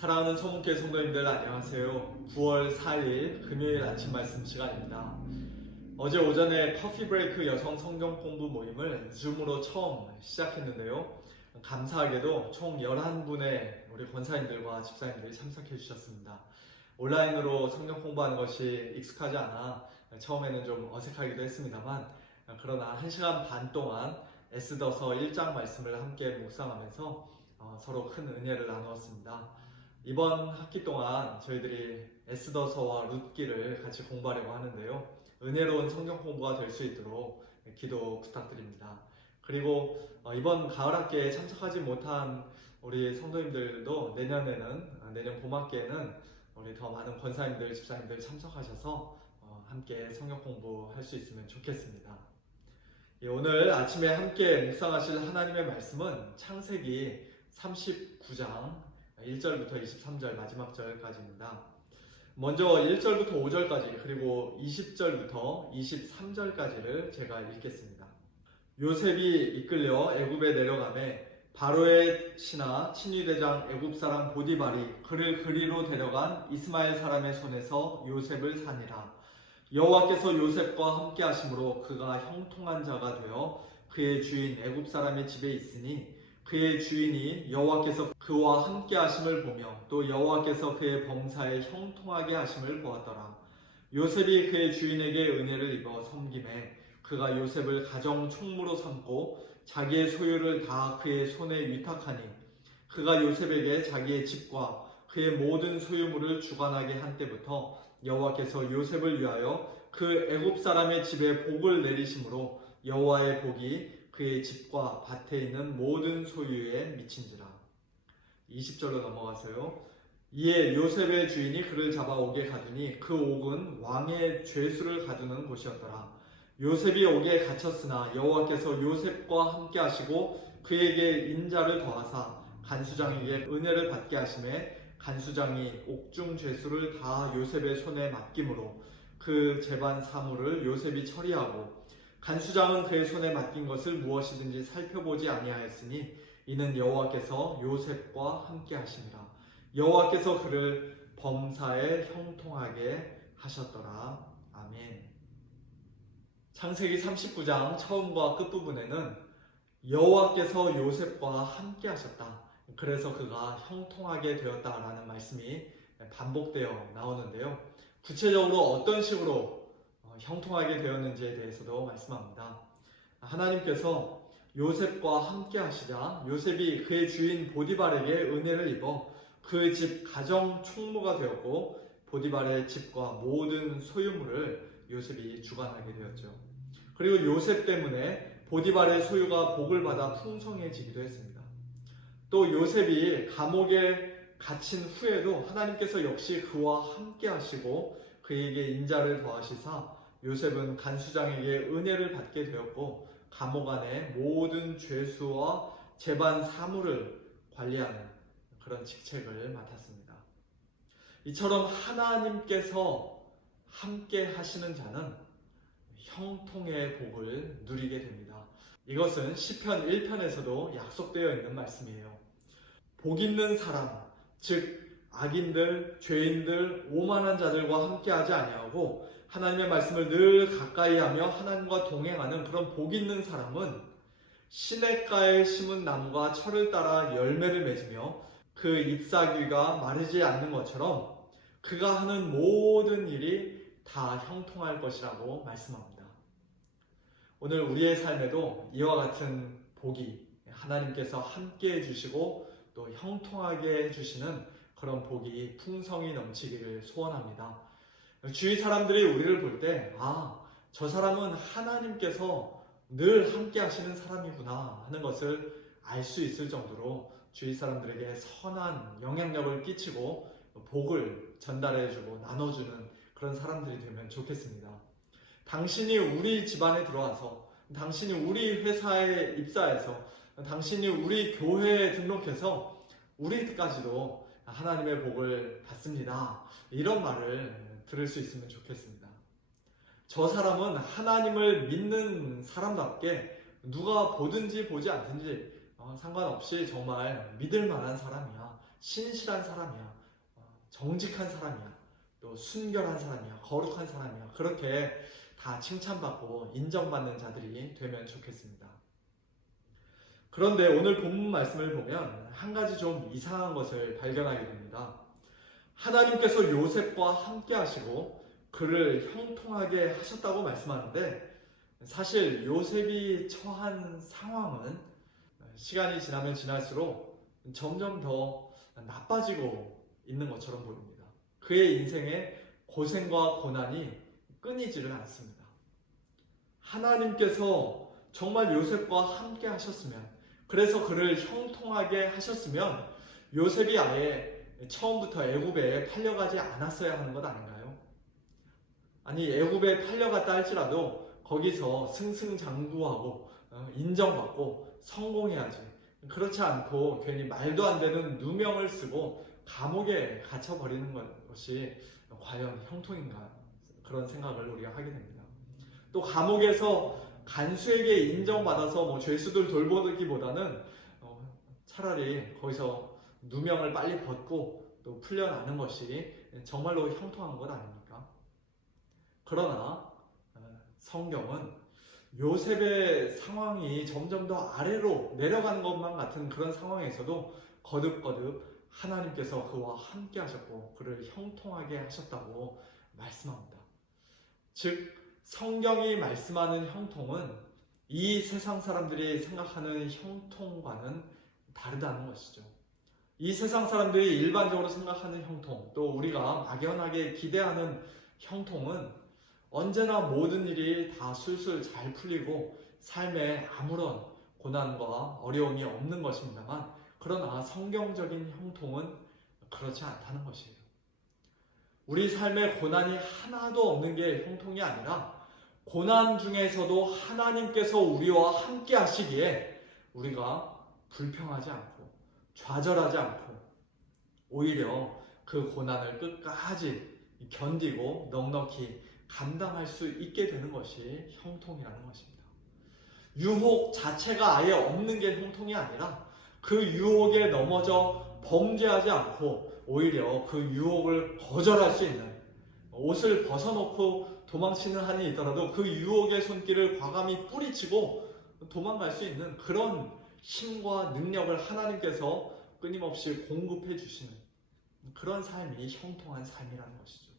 사랑하는 소문교회 성도님들 안녕하세요. 9월 4일 금요일 아침 말씀 시간입니다. 어제 오전에 커피 브레이크 여성 성경 공부 모임을 줌으로 처음 시작했는데요. 감사하게도 총 11분의 우리 권사님들과 집사님들이 참석해 주셨습니다. 온라인으로 성경 공부하는 것이 익숙하지 않아 처음에는 좀 어색하기도 했습니다만, 그러나 1시간 반 동안 에스더서 1장 말씀을 함께 묵상하면서 서로 큰 은혜를 나누었습니다. 이번 학기 동안 저희들이 에스더서와 룻기를 같이 공부하려고 하는데요. 은혜로운 성경 공부가 될 수 있도록 기도 부탁드립니다. 그리고 이번 가을 학기에 참석하지 못한 우리 성도님들도 내년 봄학기에는 우리 더 많은 권사님들, 집사님들 참석하셔서 함께 성경 공부할 수 있으면 좋겠습니다. 오늘 아침에 함께 묵상하실 하나님의 말씀은 창세기 39장 1절부터 23절 마지막 절까지입니다. 먼저 1절부터 5절까지 그리고 20절부터 23절까지를 제가 읽겠습니다. 요셉이 이끌려 애굽에 내려가매 바로의 신하 친위대장 애굽 사람 보디발이 그를 그리로 데려간 이스마엘 사람의 손에서 요셉을 산이라. 여호와께서 요셉과 함께 하심으로 그가 형통한 자가 되어 그의 주인 애굽 사람의 집에 있으니 그의 주인이 여호와께서 그와 함께 하심을 보며 또 여호와께서 그의 범사에 형통하게 하심을 보았더라. 요셉이 그의 주인에게 은혜를 입어 섬김에 그가 요셉을 가정 총무로 삼고 자기의 소유를 다 그의 손에 위탁하니 그가 요셉에게 자기의 집과 그의 모든 소유물을 주관하게 한 때부터 여호와께서 요셉을 위하여 그 애굽 사람의 집에 복을 내리심으로 여호와의 복이 그의 집과 밭에 있는 모든 소유에 미친지라. 20절로 넘어가서요. 이에 요셉의 주인이 그를 잡아 옥에 가두니 그 옥은 왕의 죄수를 가두는 곳이었더라. 요셉이 옥에 갇혔으나 여호와께서 요셉과 함께 하시고 그에게 인자를 더하사 간수장에게 은혜를 받게 하심에 간수장이 옥중 죄수를 다 요셉의 손에 맡김으로 그 재반 사물을 요셉이 처리하고 간수장은 그의 손에 맡긴 것을 무엇이든지 살펴보지 아니하였으니 이는 여호와께서 요셉과 함께 하심이라. 여호와께서 그를 범사에 형통하게 하셨더라. 아멘. 창세기 39장 처음과 끝부분에는 여호와께서 요셉과 함께 하셨다. 그래서 그가 형통하게 되었다라는 말씀이 반복되어 나오는데요. 구체적으로 어떤 식으로 형통하게 되었는지에 대해서도 말씀합니다. 하나님께서 요셉과 함께 하시자 요셉이 그의 주인 보디발에게 은혜를 입어 그 집 가정 총무가 되었고 보디발의 집과 모든 소유물을 요셉이 주관하게 되었죠. 그리고 요셉 때문에 보디발의 소유가 복을 받아 풍성해지기도 했습니다. 또 요셉이 감옥에 갇힌 후에도 하나님께서 역시 그와 함께 하시고 그에게 인자를 더하시사 요셉은 간수장에게 은혜를 받게 되었고 감옥 안에 모든 죄수와 재반 사물을 관리하는 그런 직책을 맡았습니다. 이처럼 하나님께서 함께 하시는 자는 형통의 복을 누리게 됩니다. 이것은 시편 1편에서도 약속되어 있는 말씀이에요. 복 있는 사람, 즉 악인들, 죄인들, 오만한 자들과 함께하지 아니하고 하나님의 말씀을 늘 가까이하며 하나님과 동행하는 그런 복 있는 사람은 시냇가에 심은 나무가 철을 따라 열매를 맺으며 그 잎사귀가 마르지 않는 것처럼 그가 하는 모든 일이 다 형통할 것이라고 말씀합니다. 오늘 우리의 삶에도 이와 같은 복이 하나님께서 함께 해주시고 또 형통하게 해주시는 그런 복이 풍성히 넘치기를 소원합니다. 주위 사람들이 우리를 볼 때, 저 사람은 하나님께서 늘 함께 하시는 사람이구나 하는 것을 알 수 있을 정도로 주위 사람들에게 선한 영향력을 끼치고 복을 전달해주고 나눠주는 그런 사람들이 되면 좋겠습니다. 당신이 우리 집안에 들어와서, 당신이 우리 회사에 입사해서, 당신이 우리 교회에 등록해서 우리까지도 하나님의 복을 받습니다. 이런 말을 들을 수 있으면 좋겠습니다. 저 사람은 하나님을 믿는 사람답게 누가 보든지 보지 않든지 상관없이 정말 믿을 만한 사람이야. 신실한 사람이야, 정직한 사람이야, 또 순결한 사람이야, 거룩한 사람이야, 그렇게 다 칭찬받고 인정받는 자들이 되면 좋겠습니다. 그런데 오늘 본문 말씀을 보면 한 가지 좀 이상한 것을 발견하게 됩니다. 하나님께서 요셉과 함께 하시고 그를 형통하게 하셨다고 말씀하는데, 사실 요셉이 처한 상황은 시간이 지나면 지날수록 점점 더 나빠지고 있는 것처럼 보입니다. 그의 인생에 고생과 고난이 끊이지를 않습니다. 하나님께서 정말 요셉과 함께 하셨으면, 그래서 그를 형통하게 하셨으면 요셉이 아예 처음부터 애굽에 팔려가지 않았어야 하는 것 아닌가요? 아니, 애굽에 팔려갔다 할지라도 거기서 승승장구하고 인정받고 성공해야지. 그렇지 않고 괜히 말도 안 되는 누명을 쓰고 감옥에 갇혀버리는 것이 과연 형통인가, 그런 생각을 우리가 하게 됩니다. 또 감옥에서 간수에게 인정받아서 죄수들 돌보기보다는 차라리 거기서 누명을 빨리 벗고 또 풀려나는 것이 정말로 형통한 것 아닙니까? 그러나 성경은 요셉의 상황이 점점 더 아래로 내려가는 것만 같은 그런 상황에서도 거듭거듭 하나님께서 그와 함께 하셨고 그를 형통하게 하셨다고 말씀합니다. 즉, 성경이 말씀하는 형통은 이 세상 사람들이 생각하는 형통과는 다르다는 것이죠. 이 세상 사람들이 일반적으로 생각하는 형통, 또 우리가 막연하게 기대하는 형통은 언제나 모든 일이 다 술술 잘 풀리고 삶에 아무런 고난과 어려움이 없는 것입니다만, 그러나 성경적인 형통은 그렇지 않다는 것이에요. 우리 삶에 고난이 하나도 없는 게 형통이 아니라, 고난 중에서도 하나님께서 우리와 함께 하시기에 우리가 불평하지 않고 좌절하지 않고 오히려 그 고난을 끝까지 견디고 넉넉히 감당할 수 있게 되는 것이 형통이라는 것입니다. 유혹 자체가 아예 없는 게 형통이 아니라 그 유혹에 넘어져 범죄하지 않고 오히려 그 유혹을 거절할 수 있는, 옷을 벗어놓고 도망치는 한이 있더라도 그 유혹의 손길을 과감히 뿌리치고 도망갈 수 있는 그런 힘과 능력을 하나님께서 끊임없이 공급해 주시는 그런 삶이 형통한 삶이라는 것이죠.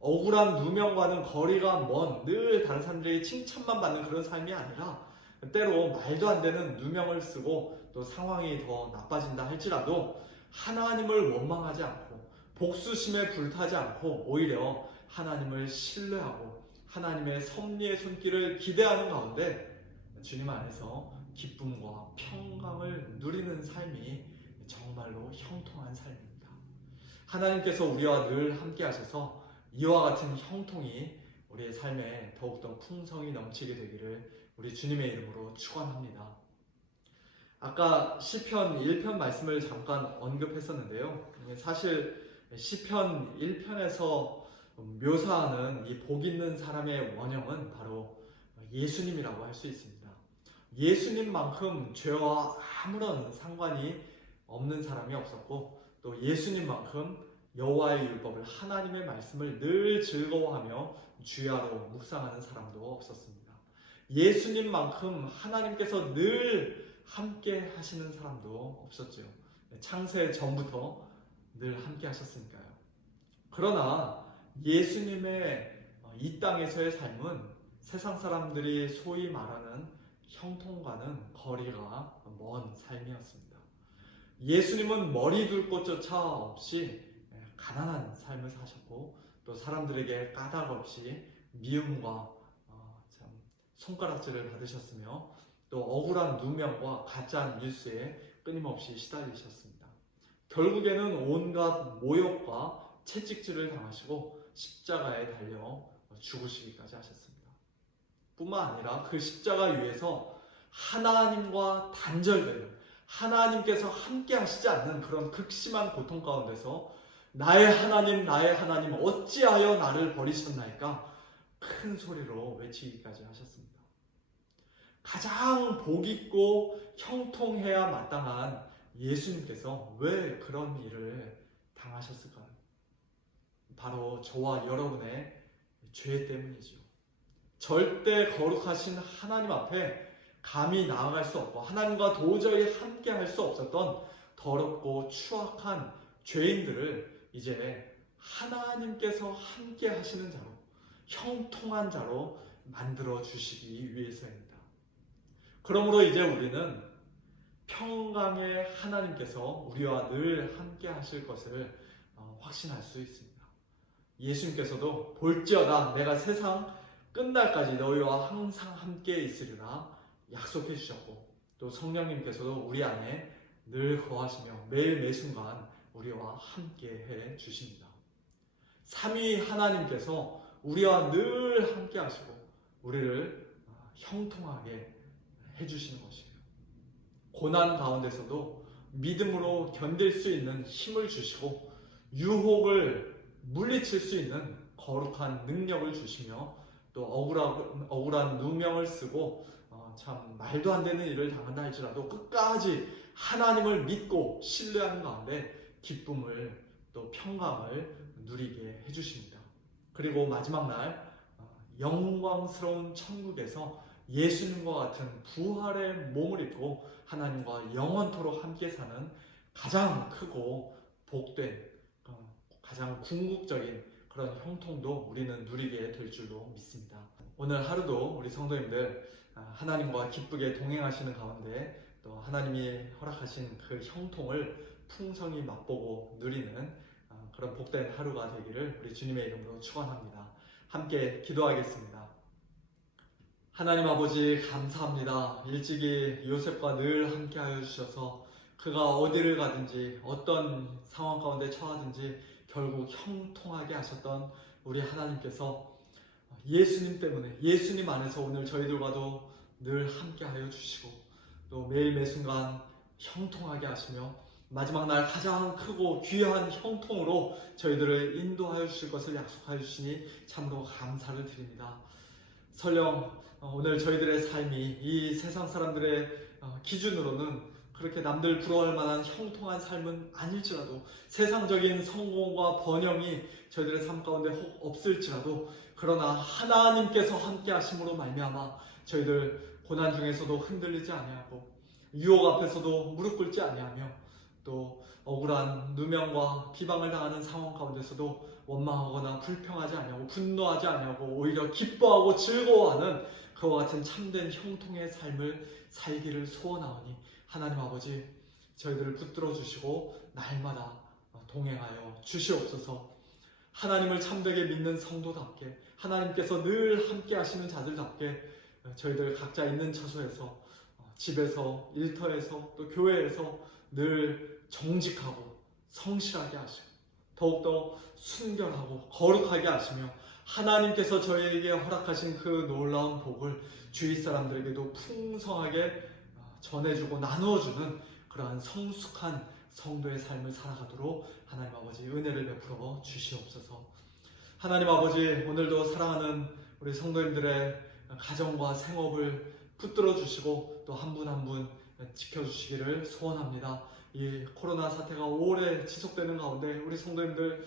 억울한 누명과는 거리가 먼, 늘 다른 사람들에게 칭찬만 받는 그런 삶이 아니라, 때로 말도 안 되는 누명을 쓰고 또 상황이 더 나빠진다 할지라도 하나님을 원망하지 않고 복수심에 불타지 않고 오히려 하나님을 신뢰하고 하나님의 섭리의 손길을 기대하는 가운데 주님 안에서 기쁨과 평강을 누리는 삶이 정말로 형통한 삶입니다. 하나님께서 우리와 늘 함께 하셔서 이와 같은 형통이 우리의 삶에 더욱더 풍성이 넘치게 되기를 우리 주님의 이름으로 축원합니다. 아까 시편 1편 말씀을 잠깐 언급했었는데요. 사실 시편 1편에서 묘사하는 이 복 있는 사람의 원형은 바로 예수님이라고 할 수 있습니다. 예수님만큼 죄와 아무런 상관이 없는 사람이 없었고, 또 예수님만큼 여호와의 율법을, 하나님의 말씀을 늘 즐거워하며 주야로 묵상하는 사람도 없었습니다. 예수님만큼 하나님께서 늘 함께 하시는 사람도 없었죠. 창세 전부터 늘 함께 하셨으니까요. 그러나 예수님의 이 땅에서의 삶은 세상 사람들이 소위 말하는 형통과는 거리가 먼 삶이었습니다. 예수님은 머리 둘 곳조차 없이 가난한 삶을 사셨고, 또 사람들에게 까닭 없이 미움과 손가락질을 받으셨으며, 또 억울한 누명과 가짜 뉴스에 끊임없이 시달리셨습니다. 결국에는 온갖 모욕과 채찍질을 당하시고 십자가에 달려 죽으시기까지 하셨습니다. 뿐만 아니라 그 십자가 위에서 하나님과 단절되는, 하나님께서 함께 하시지 않는 그런 극심한 고통 가운데서 나의 하나님, 나의 하나님, 어찌하여 나를 버리셨나이까 큰 소리로 외치기까지 하셨습니다. 가장 복 있고 형통해야 마땅한 예수님께서 왜 그런 일을 당하셨을까요? 바로 저와 여러분의 죄 때문이죠. 절대 거룩하신 하나님 앞에 감히 나아갈 수 없고 하나님과 도저히 함께 할 수 없었던 더럽고 추악한 죄인들을 이제 하나님께서 함께 하시는 자로, 형통한 자로 만들어 주시기 위해서입니다. 그러므로 이제 우리는 평강의 하나님께서 우리와 늘 함께 하실 것을 확신할 수 있습니다. 예수님께서도 볼지어다 내가 세상 끝날까지 너희와 항상 함께 있으리라 약속해 주셨고, 또 성령님께서도 우리 안에 늘 거하시며 매일 매순간 우리와 함께 해 주십니다. 삼위 하나님께서 우리와 늘 함께 하시고 우리를 형통하게 해 주시는 것이에요. 고난 가운데서도 믿음으로 견딜 수 있는 힘을 주시고 유혹을 물리칠 수 있는 거룩한 능력을 주시며, 또 억울한 누명을 쓰고 참 말도 안 되는 일을 당한다 할지라도 끝까지 하나님을 믿고 신뢰하는 가운데 기쁨을 또 평강을 누리게 해주십니다. 그리고 마지막 날 영광스러운 천국에서 예수님과 같은 부활의 몸을 입고 하나님과 영원토록 함께 사는 가장 크고 복된, 가장 궁극적인 그런 형통도 우리는 누리게 될 줄로 믿습니다. 오늘 하루도 우리 성도님들 하나님과 기쁘게 동행하시는 가운데 또 하나님이 허락하신 그 형통을 풍성히 맛보고 누리는 그런 복된 하루가 되기를 우리 주님의 이름으로 축원합니다. 함께 기도하겠습니다. 하나님 아버지 감사합니다. 일찍이 요셉과 늘 함께하여 주셔서 그가 어디를 가든지 어떤 상황 가운데 처하든지 결국 형통하게 하셨던 우리 하나님께서 예수님 때문에, 예수님 안에서 오늘 저희들과도 늘 함께하여 주시고 또 매일 매순간 형통하게 하시며 마지막 날 가장 크고 귀한 형통으로 저희들을 인도하여 주실 것을 약속하여 주시니 참으로 감사를 드립니다. 설령 오늘 저희들의 삶이 이 세상 사람들의 기준으로는 그렇게 남들 부러워할 만한 형통한 삶은 아닐지라도, 세상적인 성공과 번영이 저희들의 삶 가운데 혹 없을지라도, 그러나 하나님께서 함께 하심으로 말미암아 저희들 고난 중에서도 흔들리지 아니하고 유혹 앞에서도 무릎 꿇지 아니하며 또 억울한 누명과 비방을 당하는 상황 가운데서도 원망하거나 불평하지 아니하고 분노하지 아니하고 오히려 기뻐하고 즐거워하는 그와 같은 참된 형통의 삶을 살기를 소원하오니 하나님 아버지 저희들을 붙들어 주시고 날마다 동행하여 주시옵소서. 하나님을 참되게 믿는 성도답게, 하나님께서 늘 함께 하시는 자들답게 저희들 각자 있는 처소에서, 집에서, 일터에서, 또 교회에서 늘 정직하고 성실하게 하시고 더욱더 순결하고 거룩하게 하시며 하나님께서 저희에게 허락하신 그 놀라운 복을 주위 사람들에게도 풍성하게 전해주고 나누어주는 그러한 성숙한 성도의 삶을 살아가도록 하나님 아버지 은혜를 베풀어 주시옵소서. 하나님 아버지 오늘도 사랑하는 우리 성도님들의 가정과 생업을 붙들어 주시고 또 한 분 한 분 지켜주시기를 소원합니다. 이 코로나 사태가 오래 지속되는 가운데 우리 성도님들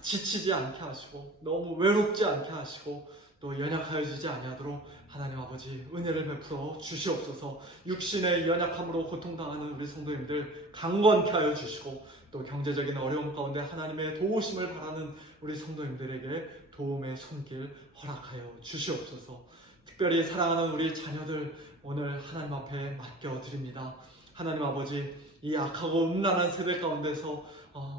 지치지 않게 하시고 너무 외롭지 않게 하시고 또 연약하여지지 아니하도록 하나님 아버지 은혜를 베풀어 주시옵소서. 육신의 연약함으로 고통당하는 우리 성도님들 강건케 하여 주시고 또 경제적인 어려움 가운데 하나님의 도우심을 바라는 우리 성도님들에게 도움의 손길 허락하여 주시옵소서. 특별히 사랑하는 우리 자녀들 오늘 하나님 앞에 맡겨드립니다. 하나님 아버지 이 악하고 음란한 세대 가운데서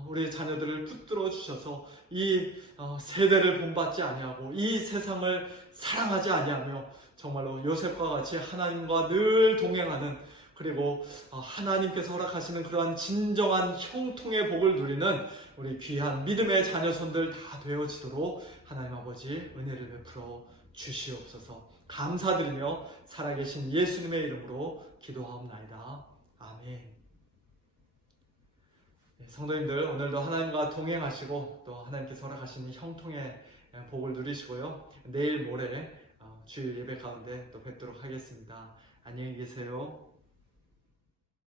우리 자녀들을 붙들어 주셔서 이 세대를 본받지 아니하고 이 세상을 사랑하지 아니하며 정말로 요셉과 같이 하나님과 늘 동행하는, 그리고 하나님께서 허락하시는 그러한 진정한 형통의 복을 누리는 우리 귀한 믿음의 자녀손들 다 되어지도록 하나님 아버지 은혜를 베풀어 주시옵소서. 감사드리며 살아계신 예수님의 이름으로 기도하옵나이다. 아멘. 성도님들 오늘도 하나님과 동행하시고 또 하나님께서 허락하시는 형통의 복을 누리시고요. 내일 모레 주일 예배 가운데 또 뵙도록 하겠습니다. 안녕히 계세요.